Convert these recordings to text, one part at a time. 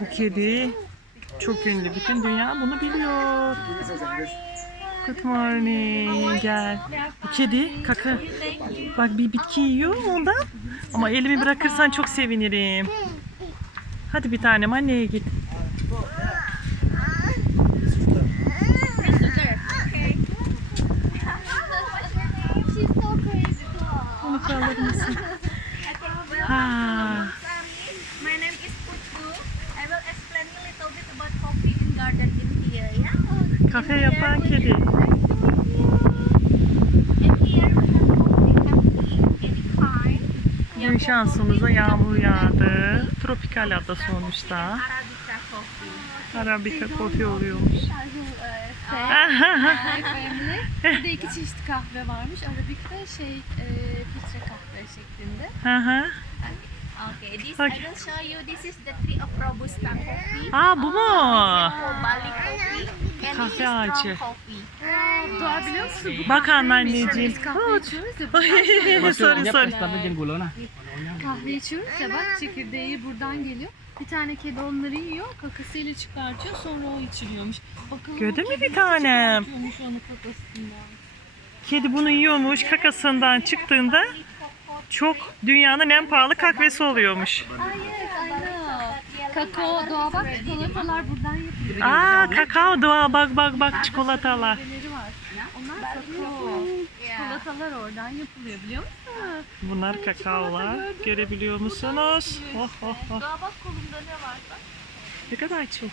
Bu kedi çok ünlü. Bütün dünya bunu biliyor. Good morning. Gel. Bu kedi kaka. Bak bir bitki yiyor ondan. Ama elimi bırakırsan çok sevinirim. Hadi bir tanem anneye git. She's so crazy. Onu kaldırır mısın? Ha. My name is Putku. I will explain you a little bit about coffee and garden in here, yeah? Kafe yapan kedi. Bugün şansımıza yağmur yağdı. Tropikal ada sonuçta. Arabika kofi oluyormuş. Family. Burada iki çeşit kahve varmış. Arabik'te şey e, filtre kahve şeklinde. Hı hı. Okay, this Okay. I will show you. This is the tree of robusta coffee. Aa bu mu? For Bali coffee. Kahve ağacı. coffee. Doğa biliyor musun? Bu Bak anneanneciğim. Kahve içiyoruz ya. sorry sorry. Kahve içiyoruz ya bak çekirdeği buradan geliyor. Bir tane kedi onları yiyor, kakasıyla çıkartıyor sonra o içiliyormuş. Bakalım Gördün mü bir tanem? onu kakasından. Kedi bunu yiyormuş. Kakasından çıktığında çok dünyanın en pahalı kahvesi oluyormuş. Ay evet, aynen. Kakao, doğa bak çikolatalar buradan yapılıyor. Aa kakao doğa bak bak bak çikolatalar. Onlar kakao. Çikolatalar oradan yapılıyor biliyor musun? Bunlar kakaolar. Görebiliyor musunuz? Oh oh oh. Doğa bak kolumda ne var bak. Ne kadar çok.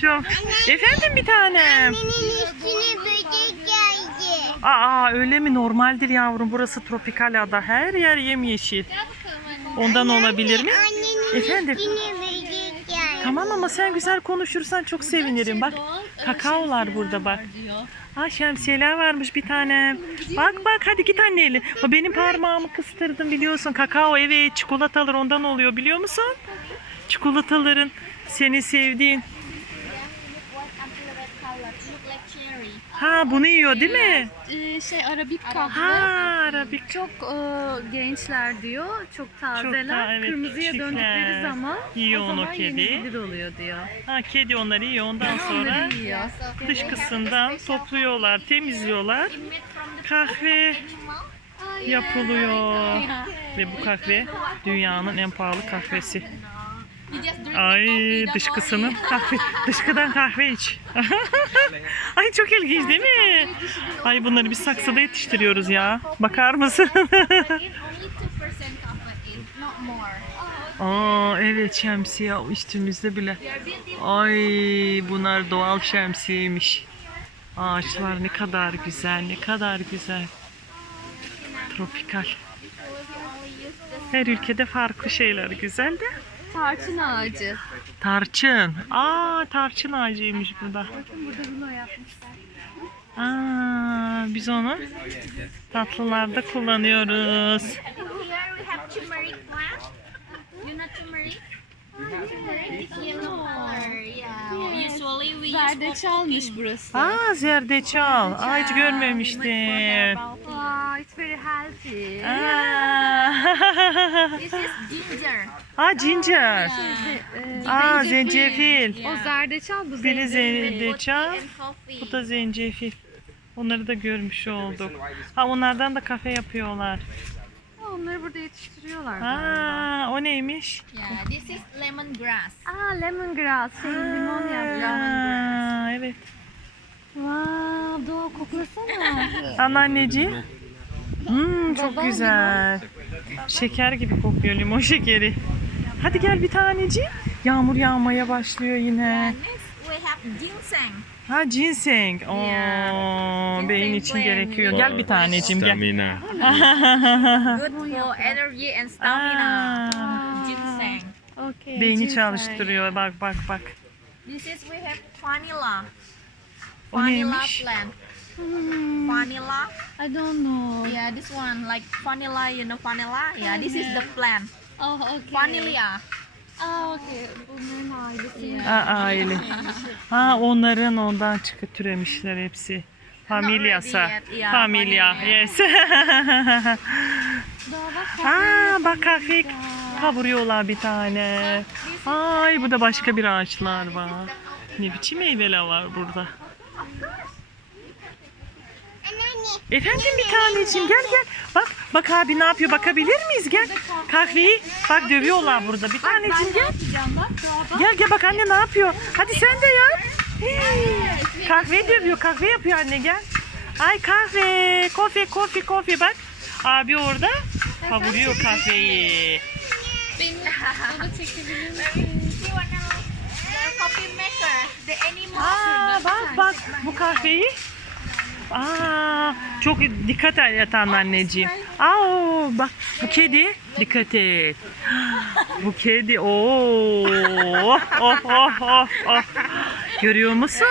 Çok. Efendim bir tanem. üstüne böcek. Aa öyle mi? Normaldir yavrum. Burası tropikal ada. Her yer yemyeşil. Anne. Ondan olabilir mi? Efendim? Tamam ama sen güzel konuşursan çok sevinirim. Bak Doğal, e, kakaolar burada bak. Aa şemsiyeler varmış bir tane. Bak bak hadi git anneyle. O benim parmağımı kıstırdım biliyorsun. Kakao evet çikolatalar ondan oluyor biliyor musun? Çikolataların seni sevdiğin. Ha bunu yiyor değil mi? Ee, şey Arabik kahve. Ha arabik. Çok e, gençler diyor, çok tazeler. ta- evet, Kırmızıya küçükler. döndükleri zaman Yiyor o onu zaman kedi. yenebilir oluyor diyor. Ha kedi onları yiyor ondan sonra yiyor. dışkısından topluyorlar, temizliyorlar. Kahve yapılıyor. Ve bu kahve dünyanın en pahalı kahvesi. Ay dışkısının kahve, dışkıdan kahve iç. Ay çok ilginç değil mi? Ay bunları biz saksıda yetiştiriyoruz ya. Bakar mısın? But in only 2% caffeine, not more. Aa evet şemsiye üstümüzde bile. Ay bunlar doğal şemsiyeymiş. Ağaçlar ne kadar güzel, ne kadar güzel. Tropikal. Her ülkede farklı şeyler güzel de. Tarçın ağacı. Tarçın. Aa tarçın ağacıymış burada. Burada rulo yapmışlar. Aa biz onu tatlılarda kullanıyoruz. Here we have turmeric plant. You know turmeric? Turmeric is yellow color. Yeah. Usually we use for Zerdeçalmış burası. Aa zerdeçal. Aa hiç görmemiştim. Wow, it's very healthy. Aa, This is ginger. Aa ginger. Aa zencefil. O zerdeçal bu Biri zerdeçal, bu da zencefil. Onları da görmüş olduk. Ha onlardan da kafe yapıyorlar. Onları burada yetiştiriyorlar. Aa o neymiş? Yeah, this is lemongrass. Aa lemongrass. Şey limon yapıyor. Aa evet. Wow, doğa koklasana. Anneanneciğim. Hmm, çok güzel. Şeker gibi kokuyor limon şekeri. Hadi gel bir taneciğim. Yağmur yağmaya başlıyor yine. Next we have ginseng. Ha ginseng. Oo, Yeah. beyin Ginseng için plant. gerekiyor. Gel bir taneciğim gel. Stamina. Good for energy and stamina. Aa, Ginseng. okay, beyni ginseng. çalıştırıyor. Bak bak bak. This is we have vanilla. O Vanilla neymiş? plant. Hmm, Vanilla. I don't know. Yeah, this one like vanilla. You know vanilla? Yeah, this is the plant. Oh, okay. Vanilla. Aa, okay. Bunların ailesi. Yeah. Aa, aile. Ha onların ondan çıkıp türemişler hepsi. Familiasa. yet, yeah, Familia. familia. Yes. Doğa bak kahve kavuruyorlar bir tane. Ay bu da başka bir ağaçlar var. Ne biçim meyveler var burada. Efendim bir taneciğim gel gel. Bak bak abi ne yapıyor bakabilir miyiz gel. Kahveyi bak dövüyorlar burada. Bir taneciğim gel. Gel gel bak anne ne yapıyor. Hadi sen de yap. Hey, Kahve dövüyor kahve yapıyor anne gel. Ay kahve. Kofi kofi kofi bak. Abi orada kavuruyor kahveyi. Beni çekebilir misin? Aa bak bak bu kahveyi. Aa çok dikkat et anneciğim. Aa bak bu kedi dikkat et. Bu kedi oo oh oh oh oh. Görüyor musun?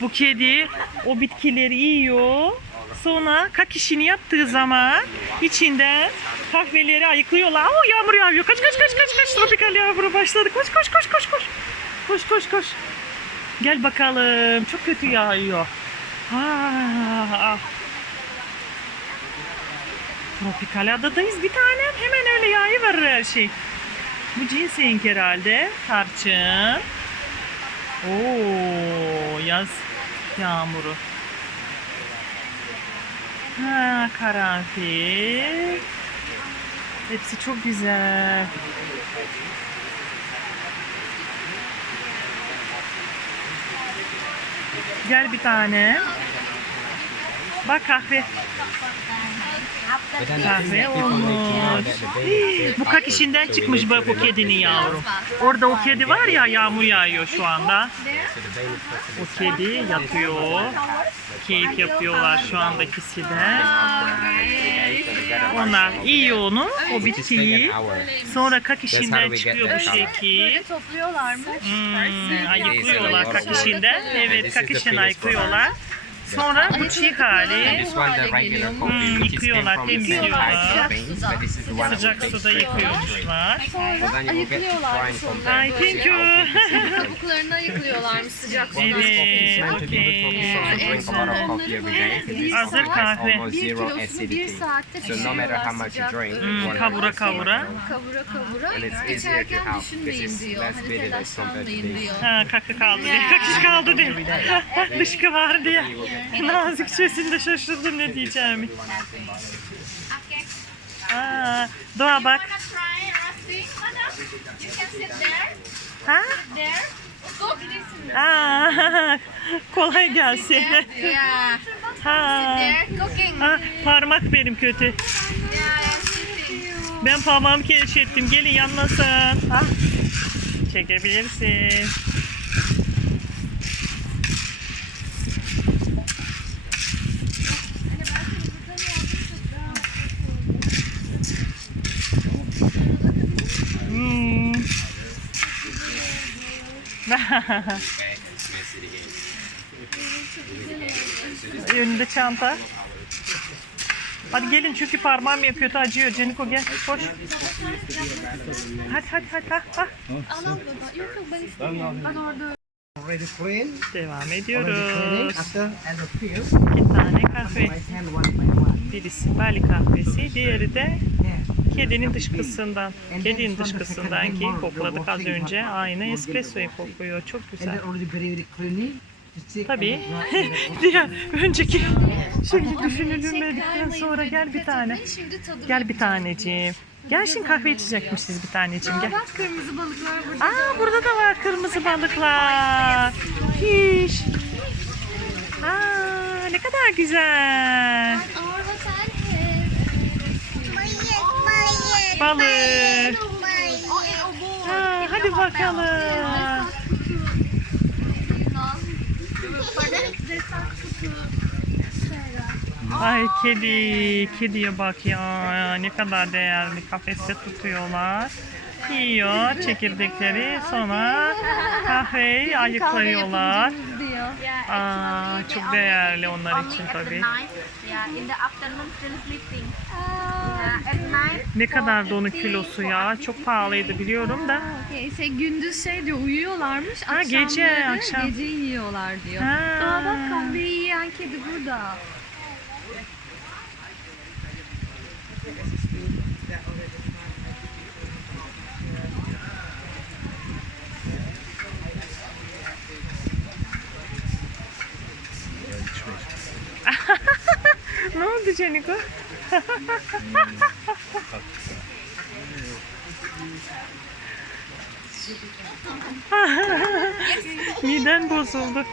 Bu kedi o bitkileri yiyor. Sonra kak işini yaptığı zaman içinden kahveleri ayıklıyorlar. Aa yağmur yağıyor. Kaç kaç kaç kaç kaç. Tropikal yağmuru başladı. Koş koş koş koş koş. Koş koş koş. Gel bakalım. Çok kötü yağıyor. Ah, ah. Tropikal adadayız bir tanem. Hemen öyle yağıverir her şey. Bu ginseng herhalde. Tarçın. Oo, yaz yağmuru. Ha, karanfil. Hepsi çok güzel. Gel bir tane. Bak kahve. Kahve olmuş. Bu kak işinden çıkmış bak o kedinin yavrum. Orada o kedi var ya yağmur yağıyor şu anda. O kedi yatıyor. Keyif yapıyorlar şu anda ikisi de. Onlar yiyor onu, o bitkiyi. Sonra kak işinden çıkıyor bu. Böyle topluyorlar mı? Hmm, ayıklıyorlar kak işinden. Evet kak işinden ayıklıyorlar. Sonra bu çiğ hali Hmm, yıkıyorlar, temizliyorlar. sıcak suda yıkıyormuşlar. So then you will get to Ayıklıyorlar. Ay thank you. Kabuklarını ayıklıyorlarmış sıcak suda. İs Evet, This Hazır kahve. Bir kilosunu bir saatte you sıcak. one kavura kavura. Kavura kavura. İçerken düşünmeyin diyor. Hani telaşlanmayın diyor. Ha kakı kaldı diye. Kakış kaldı diye. Dışkı var diye. Nazikçesinde şaşırdım ne diyeceğimi. Aa, Doğa bak. Ha? Aa, kolay gelsin. Ha. Ha, parmak benim kötü. Ben parmağımı keşfettim. Gelin yanmasın. Ha? Çekebilirsin. Önünde çanta. Hadi gelin çünkü parmağım ya kötü acıyor. Ceniko gel koş. Hadi hadi hadi. Ha, ha. Devam ediyoruz. İki tane kahve. Birisi Bali kahvesi, diğeri de. Kedinin dışkısından. Kedinin dışkısından ki kokladık az önce. Aynı espressoyu kokuyor. Çok güzel. Tabii. Diğer önceki Ama düşünülmedikten sonra gel bir tane. Gel bir taneciğim. Gel şimdi kahve içecekmişiz bir taneciğim gel. bak kırmızı balıklar burada. Aa burada da var kırmızı balıklar. Fiş. Aa ne kadar güzel. Balık. Ha, hadi bakalım. Ay kedi, kediye bak ya ne kadar değerli kafeste tutuyorlar. Yiyor çekirdekleri sonra kahveyi ayıklıyorlar. Aa, çok değerli onlar için tabii. Ne kadardı onun 450 kilosu ya? Çok pahalıydı biliyorum da. Şey, gündüz şey diyor uyuyorlarmış. Ha, gece, akşamları akşam. Gece yiyorlar diyor. Ha. Aa bak kahveyi yiyen kedi burada. Ne oldu Caniko? Miden bozuldu.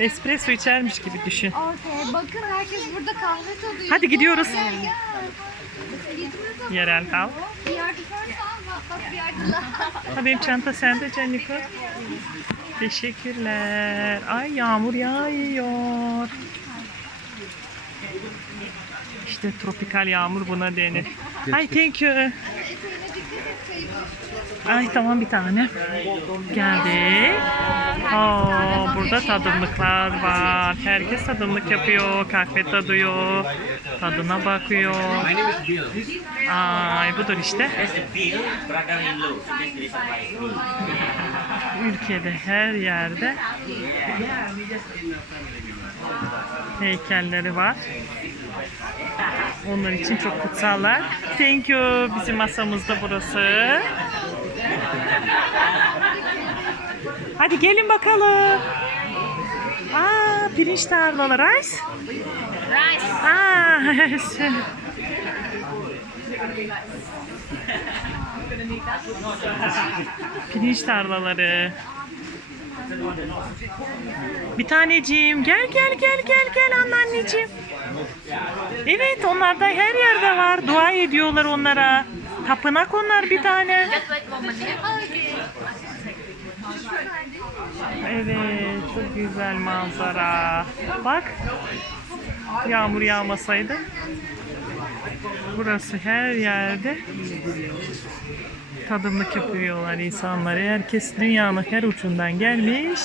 Espresso içermiş gibi düşün. Okey, bakın herkes burada kahve tadıyor. Hadi gidiyoruz. Gel gel. Yerel kal. Bak. Ha benim çanta sende Caniko. Teşekkürler. Ay yağmur yağıyor. İşte tropikal yağmur buna denir. Ay thank you. Ay tamam bir tane. Geldik. Aa, burada tadımlıklar var. Herkes tadımlık yapıyor. Kahve tadıyor. Tadına bakıyor. Ay budur işte. Ülkede her yerde heykelleri var. Onlar için çok kutsallar. Thank you. Bizim masamızda burası. Hadi gelin bakalım. Aa, pirinç tarlaları. Rice. Rice. Aa, pirinç tarlaları. Bir taneciğim gel gel gel gel gel anneanneciğim. Evet onlarda her yerde var. Dua ediyorlar onlara. Tapınak onlar bir tane. Evet çok güzel manzara. Bak yağmur yağmasaydı. Burası her yerde tadımlık yapıyorlar insanlar. Herkes dünyanın her ucundan gelmiş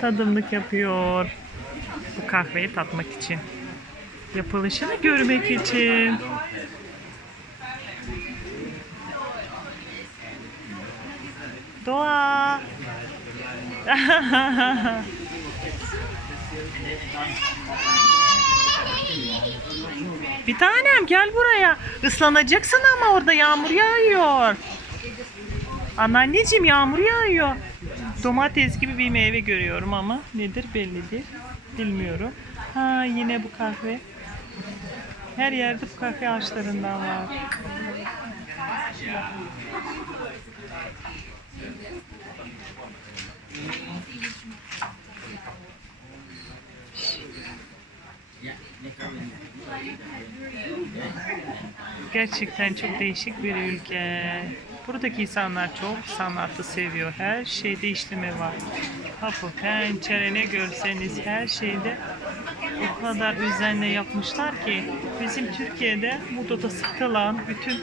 tadımlık yapıyor. Bu kahveyi tatmak için. Yapılışını görmek için. Doğa. Bir tanem gel buraya. Islanacaksın ama orada yağmur yağıyor. Anneanneciğim yağmur yağıyor. Domates gibi bir meyve görüyorum ama nedir belli değil. Bilmiyorum. Ha yine bu kahve. Her yerde bu kahve ağaçlarından var. Gerçekten çok değişik bir ülke. Buradaki insanlar çok sanatı seviyor. Her şeyde işleme var. Kapı, pencere ne görseniz her şeyde o kadar özenle yapmışlar ki bizim Türkiye'de modada satılan bütün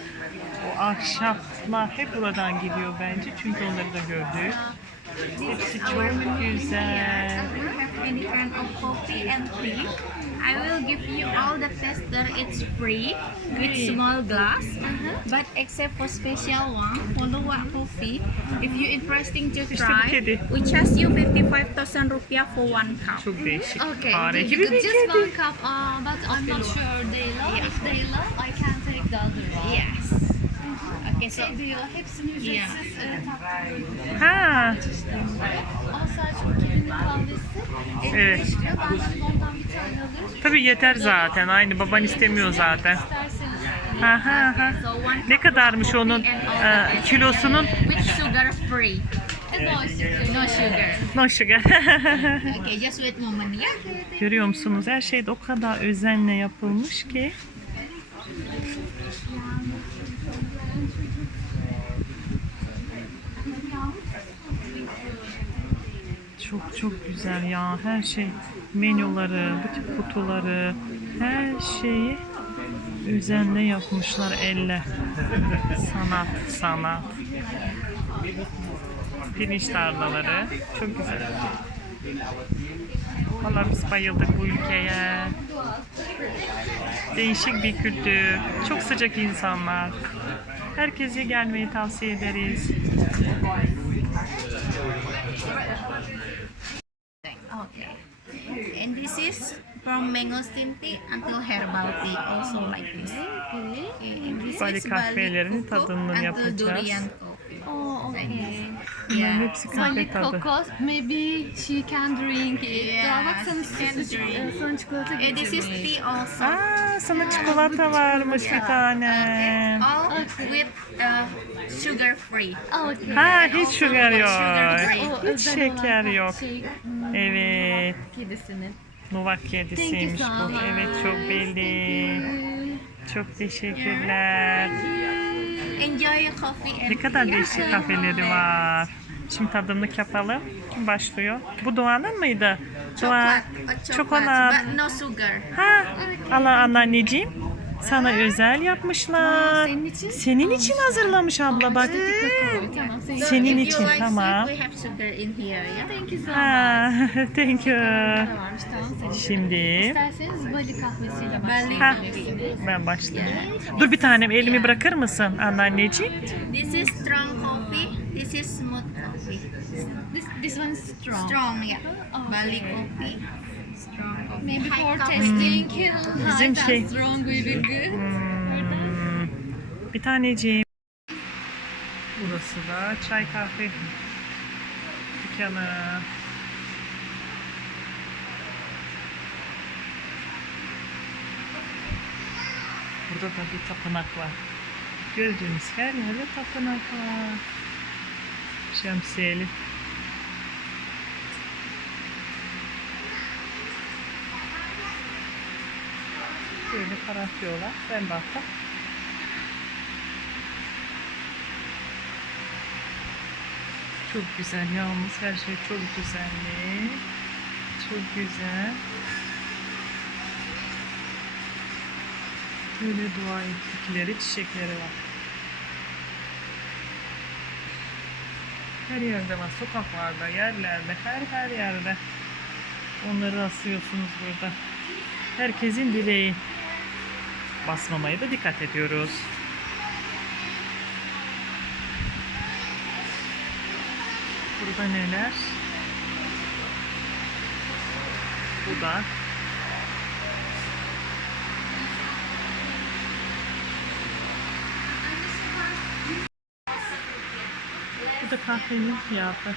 o ahşaplar hep buradan geliyor bence. Çünkü onları da gördük. Hepsi çok güzel. Have any kind of coffee and tea, I will give you all the tester. It's free with small glass, but except for special one, follow what coffee. If you interesting to try, we charge you 55,000 rupiah for one cup. Çok değişik. Okay, good, gibi just one cup. Uh, but I'm not sure they love. If they love, I can take the other one. Yes. Şey diyor, hepsini ücretsiz Yeah. e, takdim Ha, Ama sadece kedinin kahvesi 55 Evet. diyor. Ben ondan bir tane alırım. tabii yeter zaten. Aynı baban istemiyor zaten. İsterseniz Ha ha ha. Ne kadarmış onun e, kilosunun? with sugar free. e, no sugar. No sugar. No sugar. Okay, just wait moment, yeah. Görüyor musunuz? Her şey de o kadar özenle yapılmış ki. Çok çok güzel ya. Her şey menüleri, bütün kutuları, her şeyi özenle yapmışlar elle. Sanat, sanat. Pirinç tarlaları. Çok güzel. Vallahi biz bayıldık bu ülkeye. Değişik bir kültür, çok sıcak insanlar. Herkese gelmeyi tavsiye ederiz. Okay. And this is from mangosteen tea until herbal tea, also like this. Okay. And this Bali is kahvelerin Bali tadını until yapacağız. durian coffee. Oh, Like okay. this. Yeah. hepsi kahve Bali tadı. kokos, maybe she can drink it. Yeah, Aa, bak sana, she can drink. e, sana çikolata And this is getirmiş. tea also. Aa, sana çikolata varmış bir tane. All with uh, sugar free. Aa, okay. Ha hiç şeker yok. O Hiç özel şeker yok. Şey, hmm, Evet. kedisinin. Thank kedisiymiş bu. Evet çok belli. Çok teşekkürler. Enjoy your coffee and Ne kadar değişik kafeleri var. Şimdi tadımlık yapalım. Kim başlıyor? Bu Doğan'ın mıydı? Chocolate, a Çokolat. chocolate, but no sugar. Ha, Allah anneanneciğim. Sana özel yapmışlar. Senin için? Senin için hazırlamış abla bak. Tamam, senin Senin If için like tamam. sweet, we have sugar in here. Yeah. Thank you so much. Ha, thank you. Para varmış, tamam senin. Şimdi İsterseniz Bali kahvesiyle Bali Ha. ben başlayayım. Dur bir tanem elimi bırakır mısın anneanneciğim? This is strong coffee. This is smooth coffee. This, this one is strong. Strong, yeah. Oh, Bali coffee. Maybe for testing. Bizim şey- strong very good. Hmm, bir taneciğim. Burası da çay kahve dükkanı. Burada da bir tapınak var. Gördüğünüz her yerde tapınak var. Şemsiyeli. Böyle parlatıyorlar. Ben baktım. Çok güzel yalnız her şey çok düzenli. Çok güzel. Böyle dua ettikleri çiçekleri var. Her yerde var. Sokaklarda, yerlerde, her her yerde. Onları asıyorsunuz burada. Herkesin dileği. Basmamaya da dikkat ediyoruz. Burada neler? Bu da Bu da kahvenin fiyatı.